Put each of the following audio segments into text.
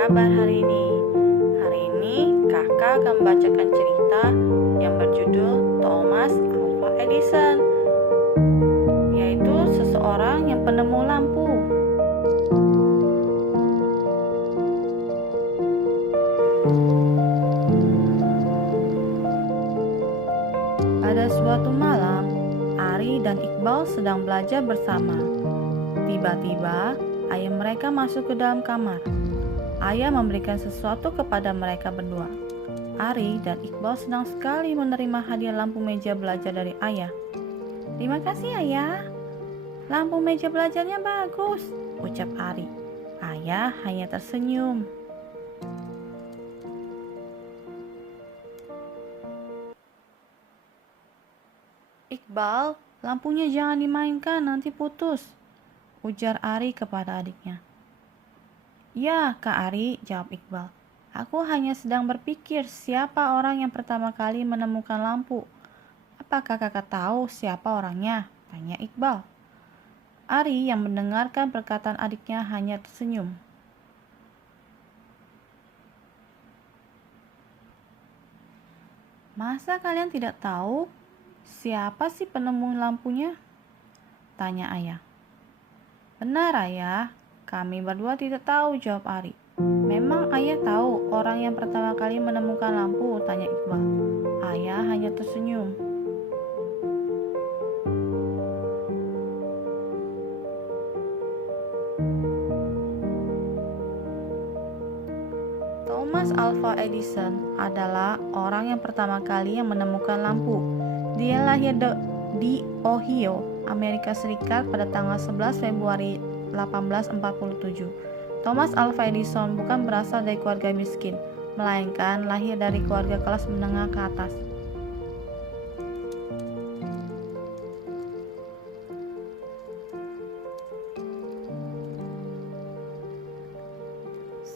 kabar hari ini? Hari ini kakak akan membacakan cerita yang berjudul Thomas Alva Edison, yaitu seseorang yang penemu lampu. Pada suatu malam, Ari dan Iqbal sedang belajar bersama. Tiba-tiba, ayah mereka masuk ke dalam kamar. Ayah memberikan sesuatu kepada mereka berdua. Ari dan Iqbal senang sekali menerima hadiah lampu meja belajar dari ayah. "Terima kasih ayah, lampu meja belajarnya bagus," ucap Ari. Ayah hanya tersenyum. "Iqbal, lampunya jangan dimainkan, nanti putus," ujar Ari kepada adiknya. "Ya, Kak Ari," jawab Iqbal. "Aku hanya sedang berpikir siapa orang yang pertama kali menemukan lampu." "Apakah kakak tahu siapa orangnya?" tanya Iqbal. Ari yang mendengarkan perkataan adiknya hanya tersenyum. "Masa kalian tidak tahu siapa sih penemu lampunya?" tanya ayah. "Benar ayah, kami berdua tidak tahu," jawab Ari. "Memang ayah tahu orang yang pertama kali menemukan lampu?" tanya Iqbal. Ayah hanya tersenyum. Thomas Alva Edison adalah orang yang pertama kali yang menemukan lampu. Dia lahir di Ohio, Amerika Serikat pada tanggal 11 Februari 1847. Thomas Alva Edison bukan berasal dari keluarga miskin, melainkan lahir dari keluarga kelas menengah ke atas.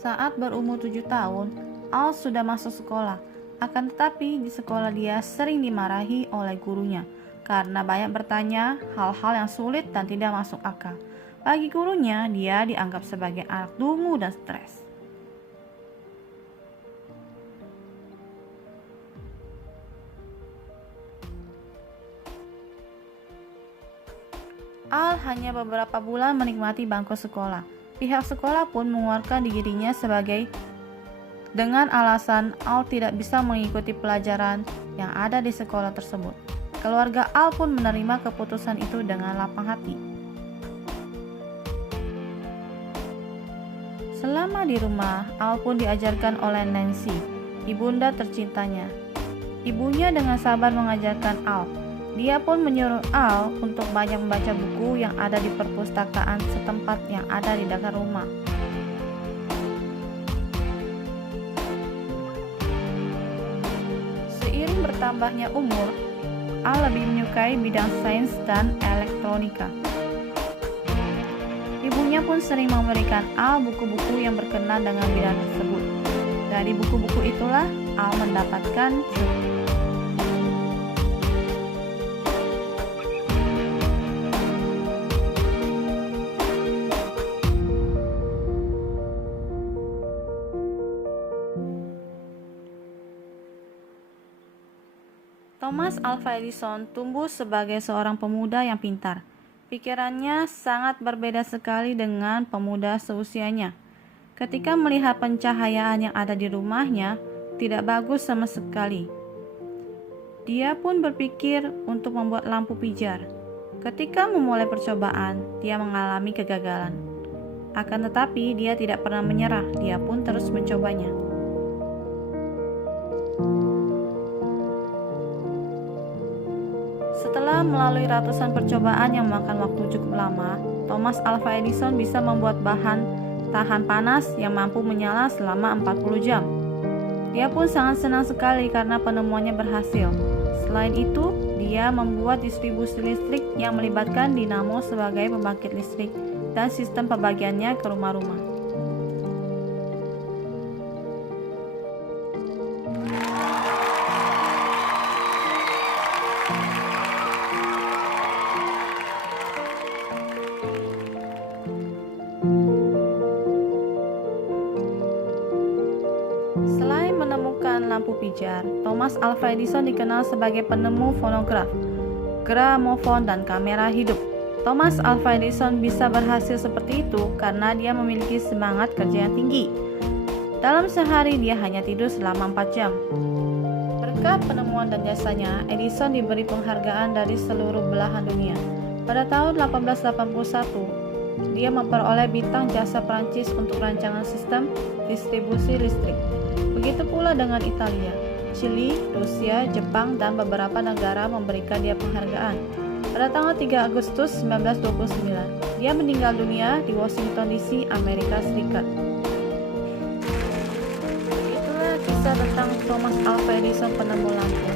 Saat berumur 7 tahun, Al sudah masuk sekolah. Akan tetapi di sekolah dia sering dimarahi oleh gurunya karena banyak bertanya hal-hal yang sulit dan tidak masuk akal. Bagi gurunya, dia dianggap sebagai anak dungu dan stres. Al hanya beberapa bulan menikmati bangku sekolah. Pihak sekolah pun mengeluarkan dirinya dengan alasan Al tidak bisa mengikuti pelajaran yang ada di sekolah tersebut. Keluarga Al pun menerima keputusan itu dengan lapang hati. Selama di rumah, Al pun diajarkan oleh Nancy, ibunda tercintanya. Ibunya dengan sabar mengajarkan Al. Dia pun menyuruh Al untuk banyak membaca buku yang ada di perpustakaan setempat yang ada di dekat rumah. Seiring bertambahnya umur, Al lebih menyukai bidang sains dan elektronika. Ibunya pun sering memberikan Al buku-buku yang berkenan dengan bidang tersebut. Dari buku-buku itulah Al mendapatkan Thomas Alva Edison tumbuh sebagai seorang pemuda yang pintar. Pikirannya sangat berbeda sekali dengan pemuda seusianya. Ketika melihat pencahayaan yang ada di rumahnya, tidak bagus sama sekali. Dia pun berpikir untuk membuat lampu pijar. Ketika memulai percobaan, dia mengalami kegagalan. Akan tetapi, dia tidak pernah menyerah. Dia pun terus mencobanya. Setelah melalui ratusan percobaan yang memakan waktu cukup lama, Thomas Alva Edison bisa membuat bahan tahan panas yang mampu menyala selama 40 jam. Dia pun sangat senang sekali karena penemuannya berhasil. Selain itu, dia membuat distribusi listrik yang melibatkan dinamo sebagai pembangkit listrik dan sistem pembagiannya ke rumah-rumah. Selain menemukan lampu pijar, Thomas Alva Edison dikenal sebagai penemu fonograf, gramofon, dan kamera hidup. Thomas Alva Edison bisa berhasil seperti itu karena dia memiliki semangat kerja yang tinggi. Dalam sehari dia hanya tidur selama 4 jam. Berkat penemuan dan jasanya, Edison diberi penghargaan dari seluruh belahan dunia. Pada tahun 1881, dia memperoleh bintang jasa Prancis untuk rancangan sistem distribusi listrik. Begitu pula dengan Italia, Chili, Rusia, Jepang, dan beberapa negara memberikan dia penghargaan. Pada tanggal 3 Agustus 1929, dia meninggal dunia di Washington DC, Amerika Serikat. Itulah kisah tentang Thomas Alva Edison, penemu lampu.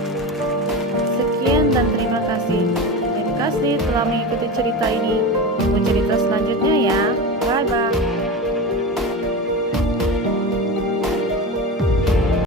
Sekian dan terima kasih. Terima kasih telah mengikuti cerita ini. Tunggu cerita selanjutnya ya. Bye-bye.